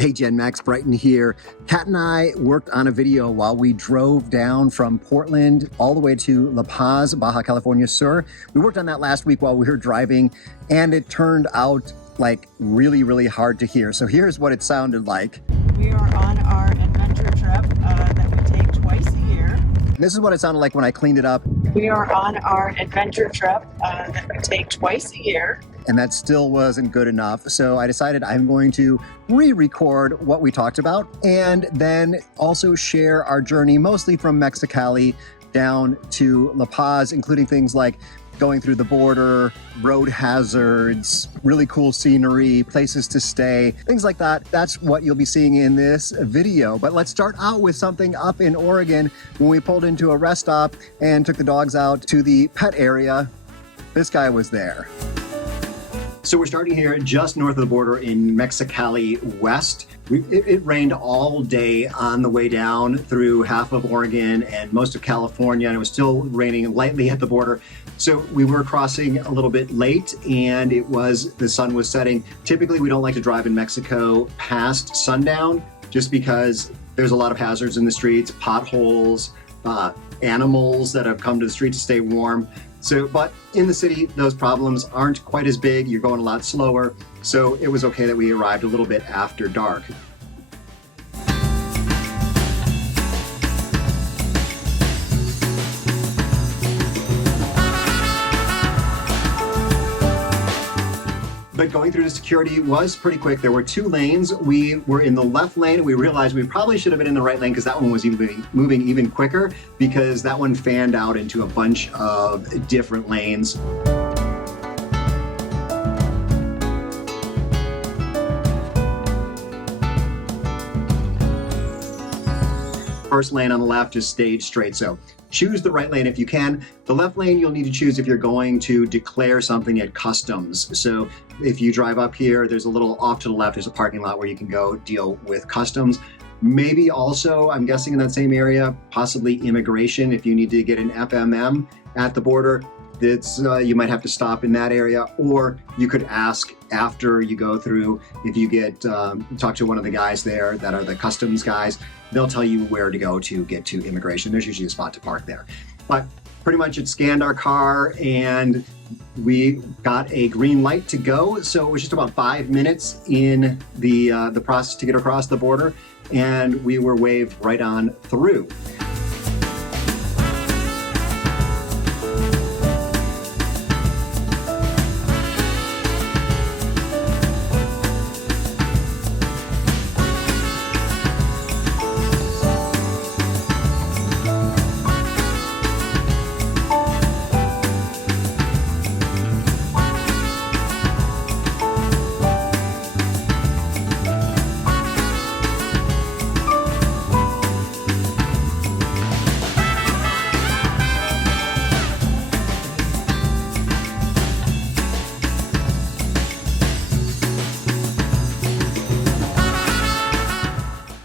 Hey Jen, Max Brighton here. Kat and I worked on a video while we drove down from Portland all the way to La Paz, Baja California Sur. We worked on that last week while we were driving, and it turned out like really hard to hear. So here's what it sounded like. We are on our adventure trip that we take twice a year. And this is what it sounded like when I cleaned it up. We are on our adventure trip that we take twice a year. And that still wasn't good enough. So I decided I'm going to re-record what we talked about and then also share our journey, mostly from Mexicali down to La Paz, including things like going through the border, road hazards, really cool scenery, places to stay, things like that. That's what you'll be seeing in this video. But let's start out with something up in Oregon. When we pulled into a rest stop and took the dogs out to the pet area, this guy was there. So we're starting here just north of the border in Mexicali West. It rained all day on the way down through half of Oregon and most of California, and it was still raining lightly at the border. So we were crossing a little bit late, and the sun was setting. Typically, we don't like to drive in Mexico past sundown just because there's a lot of hazards in the streets, potholes, animals that have come to the street to stay warm. But in the city, those problems aren't quite as big. You're going a lot slower. So it was okay that we arrived a little bit after dark. But going through the security was pretty quick. There were two lanes. We were in the left lane. We realized we probably should have been in the right lane because that one was moving even quicker because that one fanned out into a bunch of different lanes. First lane on the left just stayed straight. So choose the right lane if you can. The left lane you'll need to choose if you're going to declare something at customs. So if you drive up here, there's a little off to the left, there's a parking lot where you can go deal with customs. Maybe also, I'm guessing in that same area, possibly immigration. If you need to get an FMM at the border, you might have to stop in that area, or you could ask after you go through. If you talk to one of the guys there that are the customs guys, they'll tell you where to go to get to immigration. There's usually a spot to park there. But pretty much it scanned our car and we got a green light to go. So it was just about 5 minutes in the process to get across the border, and we were waved right on through.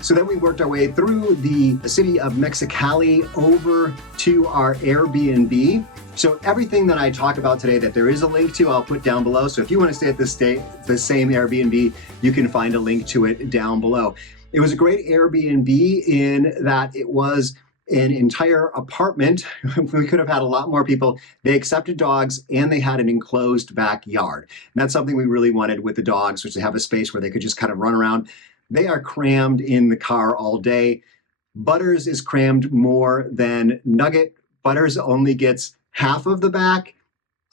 So then we worked our way through the city of Mexicali over to our Airbnb. So everything that I talk about today that there is a link to, I'll put down below. So if you want to stay at the same Airbnb, you can find a link to it down below. It was a great Airbnb in that it was an entire apartment. We could have had a lot more people. They accepted dogs and they had an enclosed backyard. And that's something we really wanted with the dogs, which to have a space where they could just kind of run around. They are crammed in the car all day. Butters is crammed more than Nugget. Butters only gets half of the back,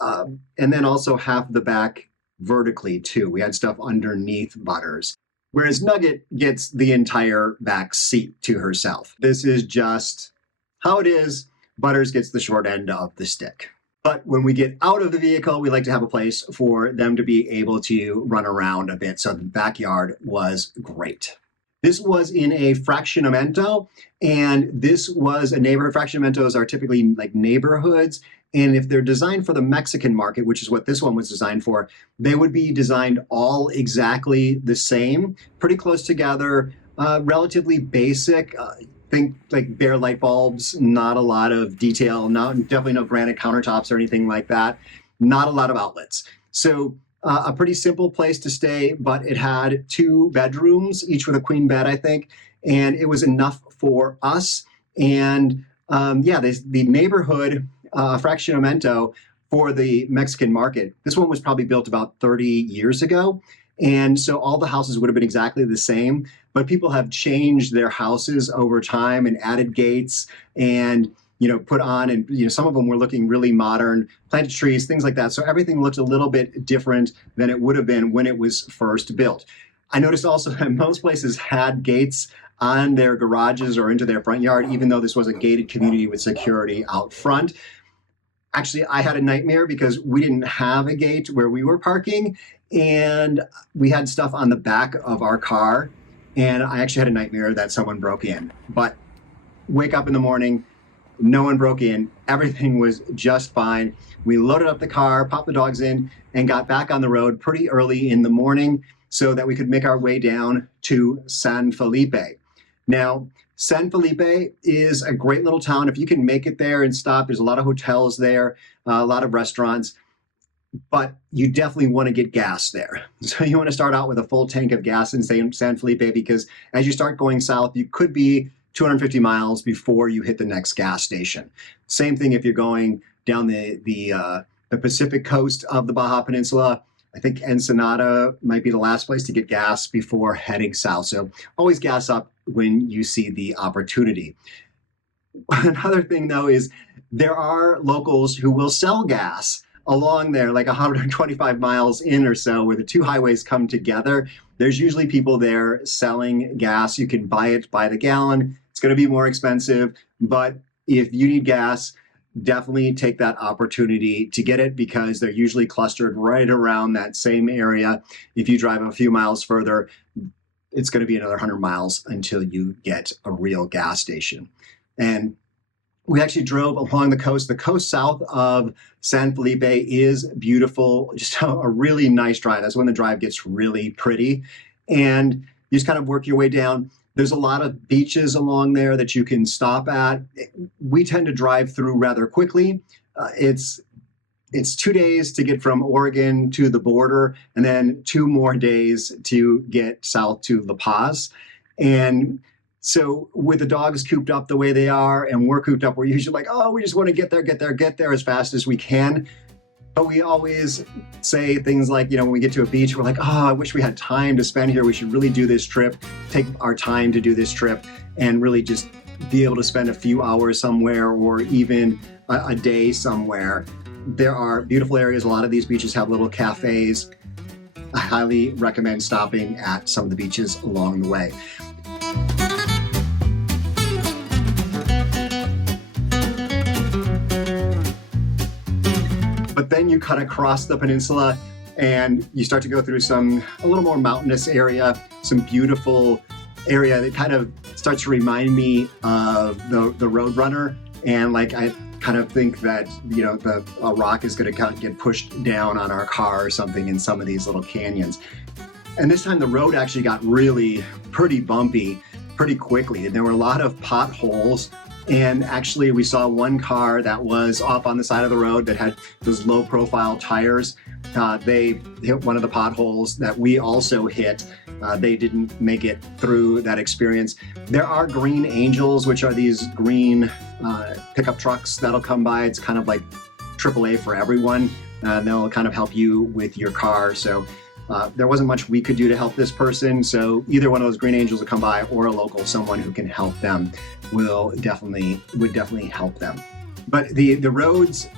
and then also half the back vertically too. We had stuff underneath Butters. Whereas Nugget gets the entire back seat to herself. This is just how it is. Butters gets the short end of the stick. But when we get out of the vehicle, we like to have a place for them to be able to run around a bit. So the backyard was great. This was in a fraccionamento, and this was a neighborhood. Fraccionamentos are typically like neighborhoods. And if they're designed for the Mexican market, which is what this one was designed for, they would be designed all exactly the same, pretty close together, relatively basic. Think like bare light bulbs, not a lot of detail, definitely no granite countertops or anything like that, not a lot of outlets. So a pretty simple place to stay, but it had 2 bedrooms, each with a queen bed, I think, and it was enough for us. And the neighborhood fraccionamento for the Mexican market, this one was probably built about 30 years ago. And so all the houses would have been exactly the same, but people have changed their houses over time and added gates and put on, and some of them were looking really modern, planted trees, things like that. So everything looked a little bit different than it would have been when it was first built. I noticed also that most places had gates on their garages or into their front yard, even though this was a gated community with security out front. Actually, I had a nightmare because we didn't have a gate where we were parking, and we had stuff on the back of our car, and I actually had a nightmare that someone broke in. But wake up in the morning, no one broke in. Everything was just fine. We loaded up the car, popped the dogs in, and got back on the road pretty early in the morning so that we could make our way down to San Felipe. Now, San Felipe is a great little town. If you can make it there and stop, there's a lot of hotels there, a lot of restaurants, but you definitely want to get gas there. So you want to start out with a full tank of gas in San Felipe, because as you start going south, you could be 250 miles before you hit the next gas station. Same thing if you're going down the Pacific coast of the Baja Peninsula. I think Ensenada might be the last place to get gas before heading south. So always gas up when you see the opportunity. Another thing, though, is there are locals who will sell gas along there, like 125 miles in or so, where the 2 highways come together. There's usually people there selling gas. You can buy it by the gallon. It's going to be more expensive, but if you need gas, definitely take that opportunity to get it, because they're usually clustered right around that same area. If you drive a few miles further, it's going to be another 100 miles until you get a real gas station. And we actually drove along the coast. The coast south of San Felipe is beautiful, just a really nice drive. That's when the drive gets really pretty. And you just kind of work your way down. There's a lot of beaches along there that you can stop at. We tend to drive through rather quickly. It's 2 days to get from Oregon to the border, and then 2 more days to get south to La Paz. And so with the dogs cooped up the way they are, and we're cooped up, we're usually like, oh, we just want to get there as fast as we can. But we always say things like, when we get to a beach, we're like, oh, I wish we had time to spend here. We should really do this trip, take our time to do this trip, and really just be able to spend a few hours somewhere, or even a day somewhere. There are beautiful areas. A lot of these beaches have little cafes. I highly recommend stopping at some of the beaches along the way. But then you cut across the peninsula and you start to go through a little more mountainous area, some beautiful area that kind of starts to remind me of the Roadrunner. And like, I kind of think that, a rock is going to kind of get pushed down on our car or something in some of these little canyons. And this time the road actually got really pretty bumpy pretty quickly. And there were a lot of potholes. And actually we saw one car that was off on the side of the road that had those low profile tires. They hit one of the potholes that we also hit. They didn't make it through that experience. There are green angels, which are these green pickup trucks that'll come by. It's kind of like AAA for everyone. They'll kind of help you with your car. So there wasn't much we could do to help this person. So either one of those green angels will come by, or a local, someone who can help them would definitely help them. But the roads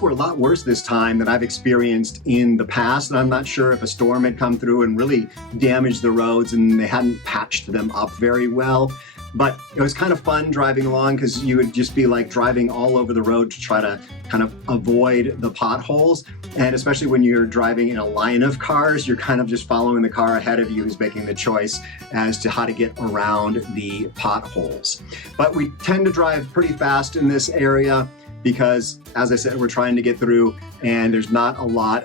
were a lot worse this time than I've experienced in the past. And I'm not sure if a storm had come through and really damaged the roads and they hadn't patched them up very well. But it was kind of fun driving along, because you would just be like driving all over the road to try to kind of avoid the potholes. And especially when you're driving in a line of cars, you're kind of just following the car ahead of you who's making the choice as to how to get around the potholes. But we tend to drive pretty fast in this area because, as I said, we're trying to get through, and there's not a lot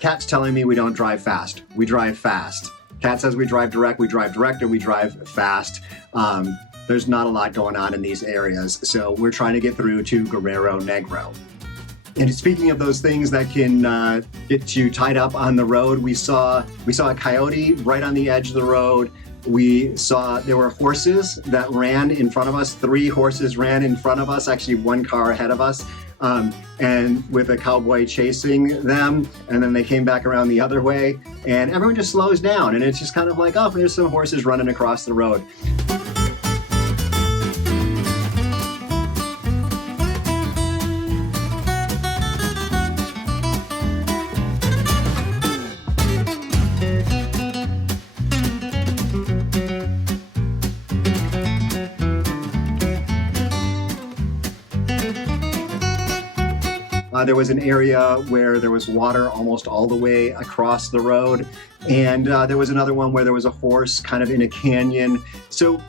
Kat's telling me we don't drive fast. We drive fast. Kat says we drive direct, or we drive fast. There's not a lot going on in these areas, so we're trying to get through to Guerrero, Negro. And speaking of those things that can get you tied up on the road, we saw a coyote right on the edge of the road. We saw there were horses that ran in front of us. 3 horses ran in front of us, actually 1 car ahead of us, and with a cowboy chasing them. And then they came back around the other way, and everyone just slows down. And it's just kind of like, oh, there's some horses running across the road. There was an area where there was water almost all the way across the road. And there was another one where there was a horse kind of in a canyon. So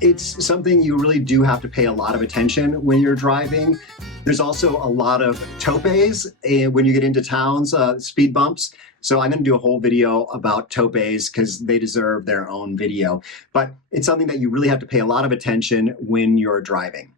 it's something you really do have to pay a lot of attention when you're driving. There's also a lot of topes when you get into towns, speed bumps. So I'm going to do a whole video about topes because they deserve their own video. But it's something that you really have to pay a lot of attention when you're driving.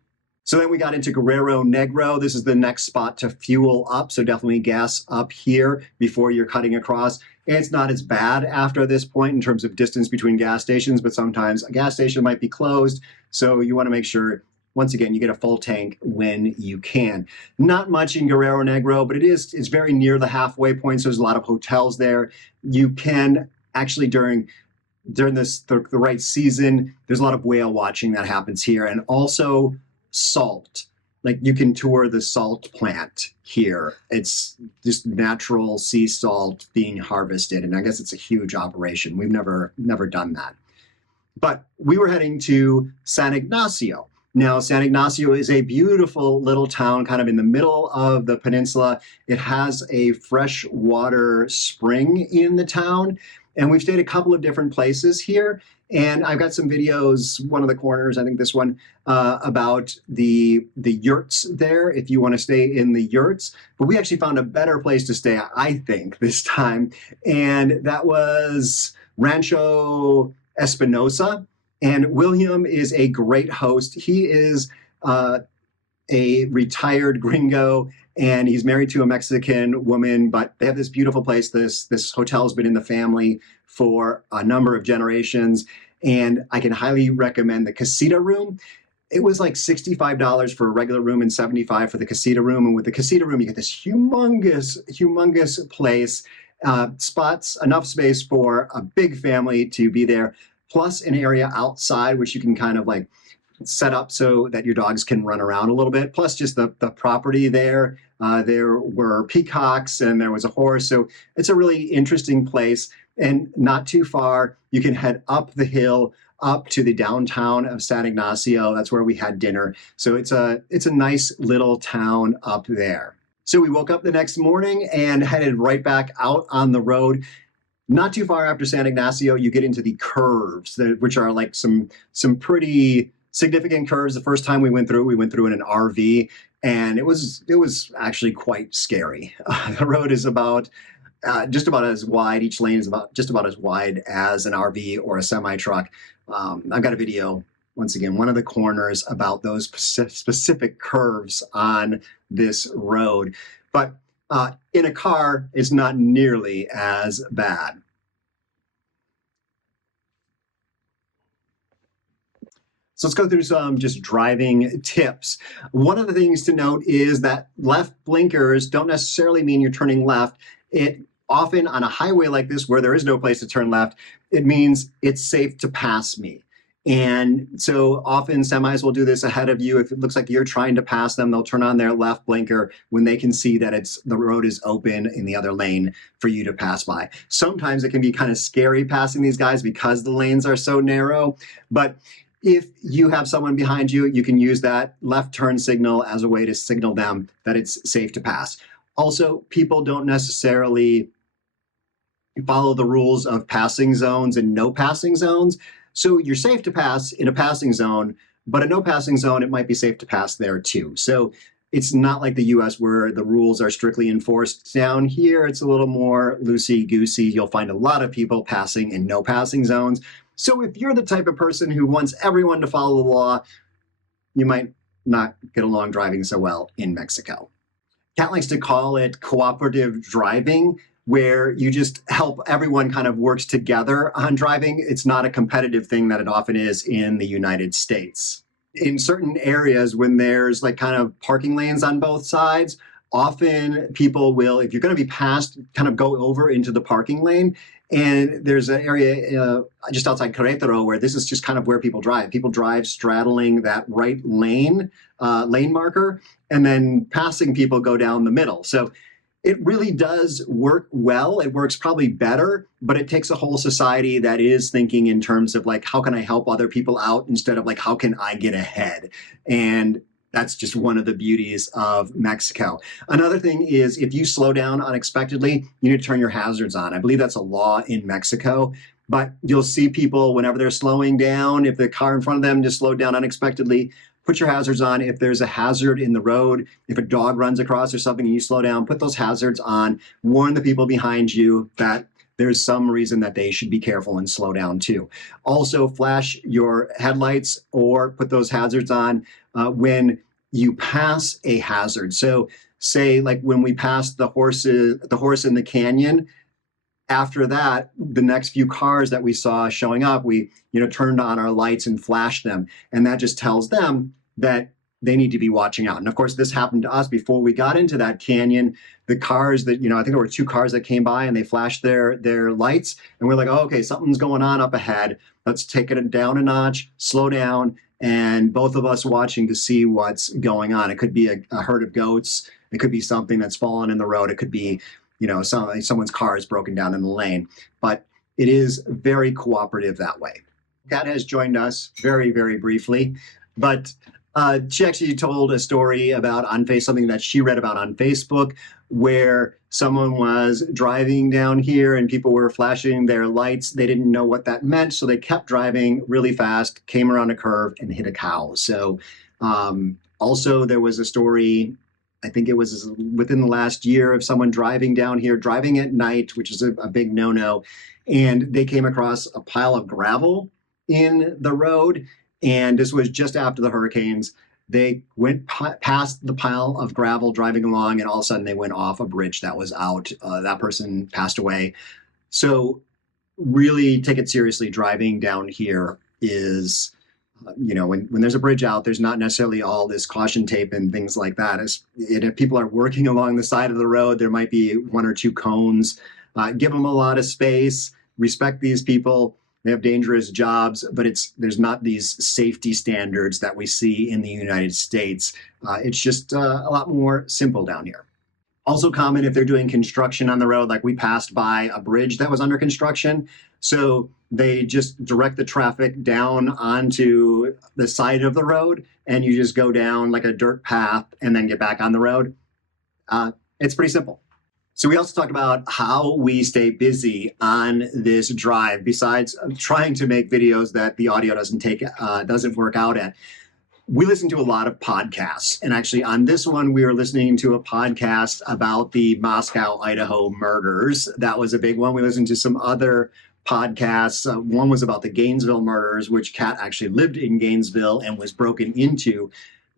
So then we got into Guerrero, Negro. This is the next spot to fuel up. So definitely gas up here before you're cutting across. And it's not as bad after this point in terms of distance between gas stations, but sometimes a gas station might be closed. So you want to make sure, once again, you get a full tank when you can. Not much in Guerrero, Negro, but it's very near the halfway point. So there's a lot of hotels there. You can actually during the right season, there's a lot of whale watching that happens here. And also salt. Like you can tour the salt plant here. It's just natural sea salt being harvested. And I guess it's a huge operation. We've never done that. But we were heading to San Ignacio. Now, San Ignacio is a beautiful little town kind of in the middle of the peninsula. It has a freshwater spring in the town. And we've stayed a couple of different places here. And I've got some videos, one of the corners, I think this one, about the yurts there, if you want to stay in the yurts. But we actually found a better place to stay, I think, this time. And that was Rancho Espinoza. And William is a great host. He is a retired gringo, and he's married to a Mexican woman, but they have this beautiful place. This hotel has been in the family for a number of generations, and I can highly recommend the casita room. It was like $65 for a regular room and $75 for the casita room. And with the casita room, you get this humongous place, spots, enough space for a big family to be there, plus an area outside, which you can kind of like set up so that your dogs can run around a little bit, plus just the property there. There were peacocks and there was a horse. So it's a really interesting place and not too far. You can head up the hill up to the downtown of San Ignacio. That's where we had dinner. So it's a nice little town up there. So we woke up the next morning and headed right back out on the road. Not too far after San Ignacio, you get into the curves, which are like some pretty significant curves. The first time we went through in an RV, and it was actually quite scary. The road is about just about as wide. Each lane is just about as wide as an RV or a semi-truck. I've got a video, once again, one of the corners about those specific curves on this road. But in a car, it's not nearly as bad. So let's go through some just driving tips. One of the things to note is that left blinkers don't necessarily mean you're turning left. It often on a highway like this where there is no place to turn left, it means it's safe to pass me. And so often semis will do this ahead of you. If it looks like you're trying to pass them, they'll turn on their left blinker when they can see that the road is open in the other lane for you to pass by. Sometimes it can be kind of scary passing these guys because the lanes are so narrow. But if you have someone behind you, you can use that left turn signal as a way to signal them that it's safe to pass. Also, people don't necessarily follow the rules of passing zones and no passing zones. So you're safe to pass in a passing zone, but a no passing zone, it might be safe to pass there too. So it's not like the US where the rules are strictly enforced. Down here, it's a little more loosey-goosey. You'll find a lot of people passing in no passing zones. So if you're the type of person who wants everyone to follow the law, you might not get along driving so well in Mexico. Kat likes to call it cooperative driving, where you just help everyone kind of works together on driving. It's not a competitive thing that it often is in the United States. In certain areas, when there's like kind of parking lanes on both sides, often people will, if you're going to be passed, kind of go over into the parking lane. And there's an area just outside Guerrero where this is just kind of where people drive. People drive straddling that right lane marker, and then passing people go down the middle. So it really does work well. It works probably better, but it takes a whole society that is thinking in terms of like, how can I help other people out instead of like, how can I get ahead? And that's just one of the beauties of Mexico. Another thing is if you slow down unexpectedly, you need to turn your hazards on. I believe that's a law in Mexico, but you'll see people whenever they're slowing down, if the car in front of them just slowed down unexpectedly, put your hazards on. If there's a hazard in the road, if a dog runs across or something and you slow down, put those hazards on. Warn the people behind you that there's some reason that they should be careful and slow down too. Also, flash your headlights or put those hazards on when you pass a hazard. So say like when we passed the horse in the canyon, after that, the next few cars that we saw showing up, we turned on our lights and flashed them. And that just tells them that they need to be watching out. And of course, this happened to us before we got into that canyon. The cars that, I think there were 2 cars that came by and they flashed their lights. And we're like, oh, okay, something's going on up ahead. Let's take it down a notch, slow down. And both of us watching to see what's going on. It could be a herd of goats. It could be something that's fallen in the road. It could be someone's car is broken down in the lane, but it is very cooperative that way. Kat has joined us very, very briefly, but she actually told a story about something that she read about on Facebook, where someone was driving down here and people were flashing their lights. They didn't know what that meant, so they kept driving really fast, came around a curve and hit a cow. So also there was a story, I think it was within the last year, of someone driving down here, driving at night, which is a big no-no. And they came across a pile of gravel in the road. And this was just after the hurricanes. They went past the pile of gravel driving along, and all of a sudden they went off a bridge that was out. That person passed away. So really take it seriously. Driving down here is... when there's a bridge out, there's not necessarily all this caution tape and things like that. If people are working along the side of the road, there might be 1 or 2 cones. Give them a lot of space. Respect these people. They have dangerous jobs, but there's not these safety standards that we see in the United States. It's just a lot more simple down here. Also common if they're doing construction on the road, like we passed by a bridge that was under construction. So they just direct the traffic down onto the side of the road, and you just go down like a dirt path and then get back on the road. It's pretty simple. So we also talked about how we stay busy on this drive, besides trying to make videos that the audio doesn't work out at. We listen to a lot of podcasts. And actually on this one, we were listening to a podcast about the Moscow, Idaho murders. That was a big one. We listened to some other podcasts. One was about the Gainesville murders, which Kat actually lived in Gainesville and was broken into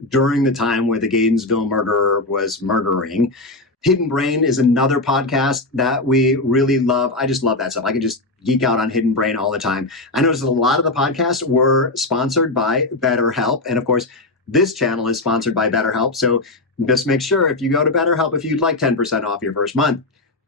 during the time where the Gainesville murderer was murdering. Hidden Brain is another podcast that we really love. I just love that stuff. I could just geek out on Hidden Brain all the time. I noticed a lot of the podcasts were sponsored by BetterHelp. And of course, this channel is sponsored by BetterHelp. So just make sure if you go to BetterHelp, if you'd like 10% off your first month,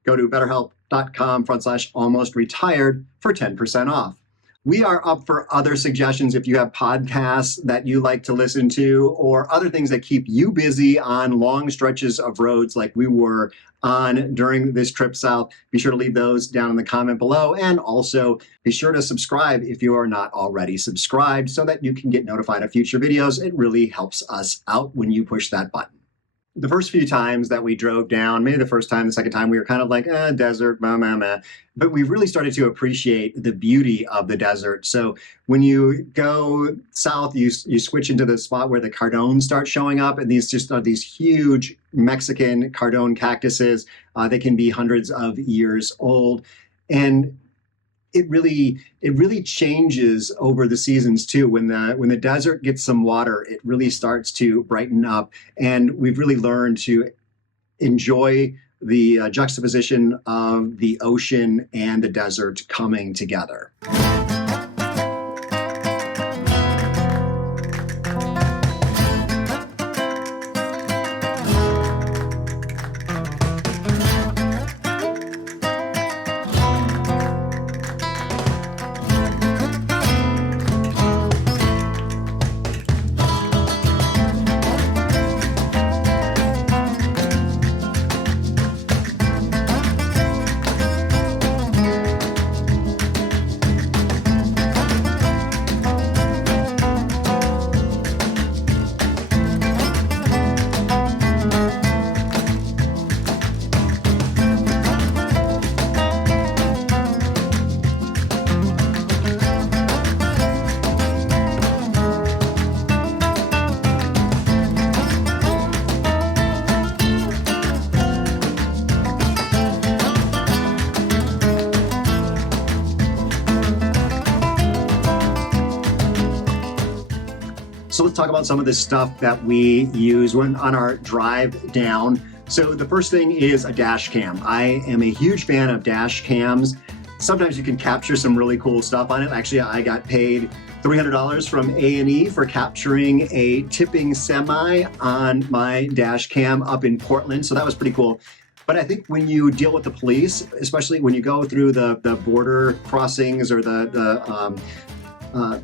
go to betterhelp.com/almostretired for 10% off. We are up for other suggestions if you have podcasts that you like to listen to, or other things that keep you busy on long stretches of roads like we were on during this trip south. Be sure to leave those down in the comment below. And also be sure to subscribe if you are not already subscribed so that you can get notified of future videos. It really helps us out when you push that button. The first few times that we drove down, maybe the first time, the second time, we were kind of like, desert, but we really started to appreciate the beauty of the desert. So when you go south, you switch into the spot where the cardones start showing up, and these just are these huge Mexican cardone cactuses. They can be hundreds of years old. And it really changes over the seasons too. When the desert gets some water, it really starts to brighten up. And we've really learned to enjoy the juxtaposition of the ocean and the desert coming together. So let's talk about some of the stuff that we use when on our drive down. So the first thing is a dash cam. I am a huge fan of dash cams. Sometimes you can capture some really cool stuff on it. Actually, I got paid $300 from A&E for capturing a tipping semi on my dash cam up in Portland. So that was pretty cool. But I think when you deal with the police, especially when you go through the border crossings or the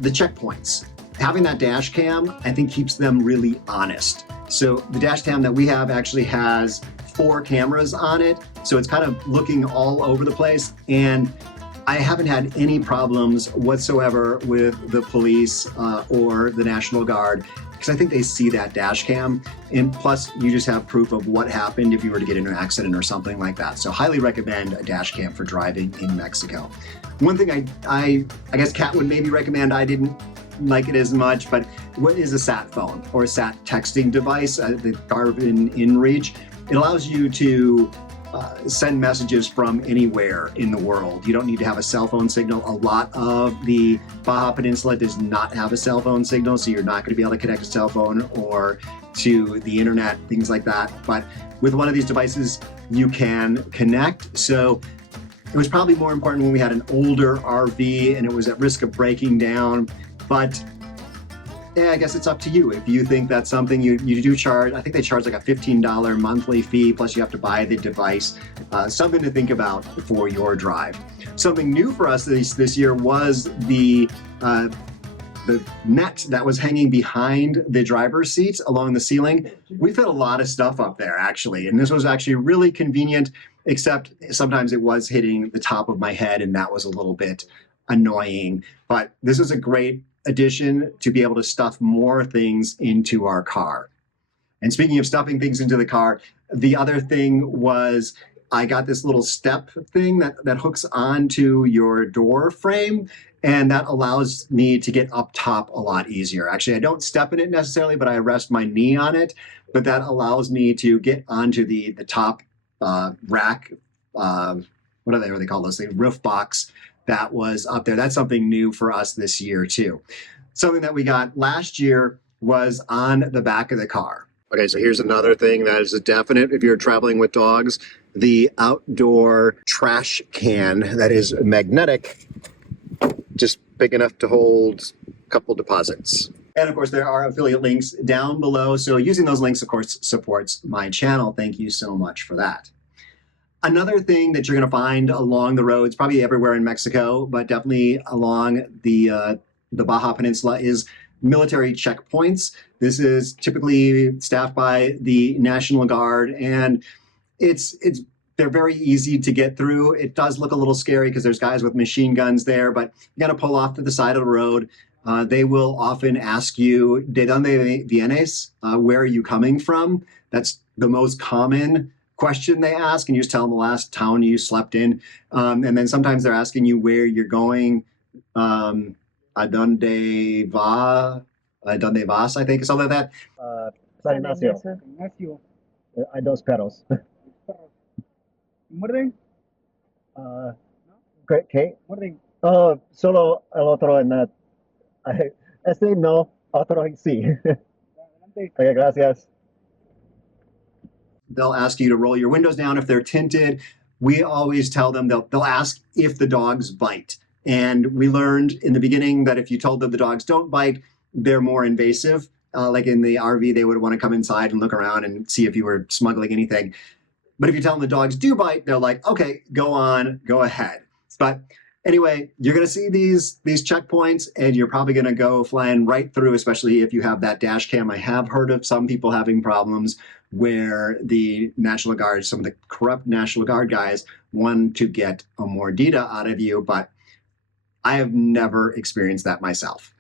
checkpoints, having that dash cam, I think, keeps them really honest. So the dash cam that we have actually has 4 cameras on it. So it's kind of looking all over the place. And I haven't had any problems whatsoever with the police or the National Guard, because I think they see that dash cam. And plus, you just have proof of what happened if you were to get in an accident or something like that. So highly recommend a dash cam for driving in Mexico. One thing I guess Kat would maybe recommend, I didn't like it as much, but what is a sat phone or a sat texting device, the Garmin InReach? It allows you to send messages from anywhere in the world. You don't need to have a cell phone signal. A lot of the Baja Peninsula does not have a cell phone signal, so you're not going to be able to connect a cell phone or to the internet, things like that. But with one of these devices, you can connect. So it was probably more important when we had an older RV and it was at risk of breaking down. But yeah, I guess it's up to you. If you think that's something you do charge, I think they charge like a $15 monthly fee, plus you have to buy the device. Something to think about for your drive. Something new for us this year was the net that was hanging behind the driver's seat along the ceiling. We fit a lot of stuff up there, actually, and this was actually really convenient, except sometimes it was hitting the top of my head, and that was a little bit annoying. But this is a great addition to be able to stuff more things into our car. And speaking of stuffing things into the car, the other thing was I got this little step thing that hooks onto your door frame, and that allows me to get up top a lot easier. Actually, I don't step in it necessarily, but I rest my knee on it. But that allows me to get onto the top rack, what are they call those things? Roof box that was up there. That's something new for us this year too. Something that we got last year was on the back of the car. Okay, so here's another thing that is a definite if you're traveling with dogs, the outdoor trash can that is magnetic, just big enough to hold a couple deposits. And of course, there are affiliate links down below. So using those links, of course, supports my channel. Thank you so much for that. Another thing that you're going to find along the roads, probably everywhere in Mexico, but definitely along the Baja Peninsula, is military checkpoints. This is typically staffed by the National Guard, and they're very easy to get through. It does look a little scary because there's guys with machine guns there, but you got to pull off to the side of the road. They will often ask you, ¿De dónde vienes? Where are you coming from? That's the most common question they ask, and you just tell them the last town you slept in. And then sometimes they're asking you where you're going. ¿A dónde va? ¿A dónde vas? I think, something like that. San Ignacio. Hay dos perros. ¿Muerden? ¿Qué? ¿Muerden? Oh, solo el otro en la... Este no, otro sí. Adelante. Okay, gracias. they'll ask you to roll your windows down if they're tinted. We always tell them, they'll ask if the dogs bite. And we learned in the beginning that if you told them the dogs don't bite, they're more invasive. Like in the RV, they would want to come inside and look around and see if you were smuggling anything. But if you tell them the dogs do bite, they're like, okay, go on, go ahead. But anyway, you're going to see these checkpoints, and you're probably going to go flying right through, especially if you have that dash cam. I have heard of some people having problems where the National Guard, some of the corrupt National Guard guys, want to get a mordida out of you, but I have never experienced that myself.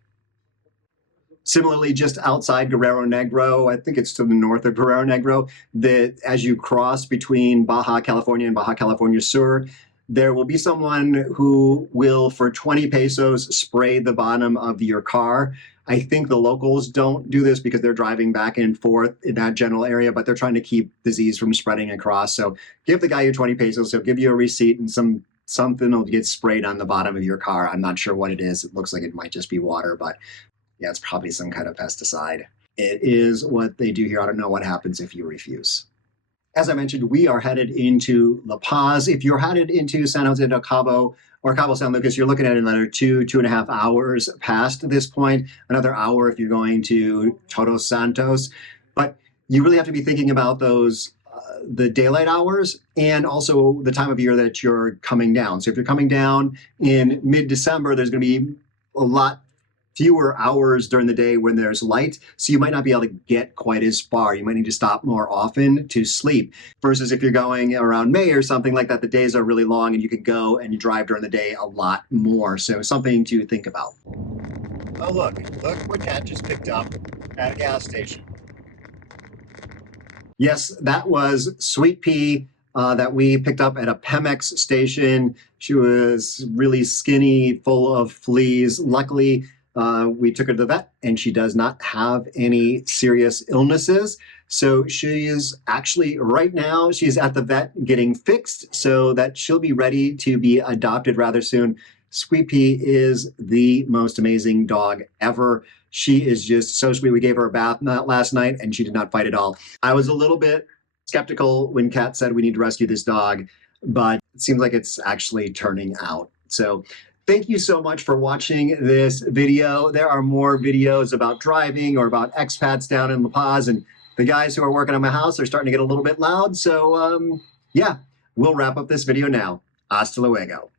Similarly, just outside Guerrero Negro, I think it's to the north of Guerrero Negro, that as you cross between Baja California and Baja California Sur, there will be someone who will, for 20 pesos, spray the bottom of your car. I think the locals don't do this because they're driving back and forth in that general area, but they're trying to keep disease from spreading across. So give the guy your 20 pesos, he'll give you a receipt, and something will get sprayed on the bottom of your car. I'm not sure what it is. It looks like it might just be water, but yeah, it's probably some kind of pesticide. It is what they do here. I don't know what happens if you refuse. As I mentioned, we are headed into La Paz. If you're headed into San Jose del Cabo or Cabo San Lucas, you're looking at another 2.5 hours past this point, another hour if you're going to Todos Santos. But you really have to be thinking about those, the daylight hours, and also the time of year that you're coming down. So if you're coming down in mid-December, there's going to be a lot fewer hours during the day when there's light, so you might not be able to get quite as far. You might need to stop more often to sleep, versus if you're going around May or something like that, the days are really long and you could go and you drive during the day a lot more. So something to think about. Oh, look what Kat just picked up at a gas station. Yes, that was Sweet Pea that we picked up at a Pemex station. She was really skinny, full of fleas. Luckily, we took her to the vet, and she does not have any serious illnesses. So she is actually, right now, she's at the vet getting fixed so that she'll be ready to be adopted rather soon. Sweet Pea is the most amazing dog ever. She is just so sweet. We gave her a bath last night, and she did not fight at all. I was a little bit skeptical when Kat said we need to rescue this dog, but it seems like it's actually turning out. So thank you so much for watching this video. There are more videos about driving or about expats down in La Paz, and the guys who are working on my house are starting to get a little bit loud. So yeah, we'll wrap up this video now. Hasta luego.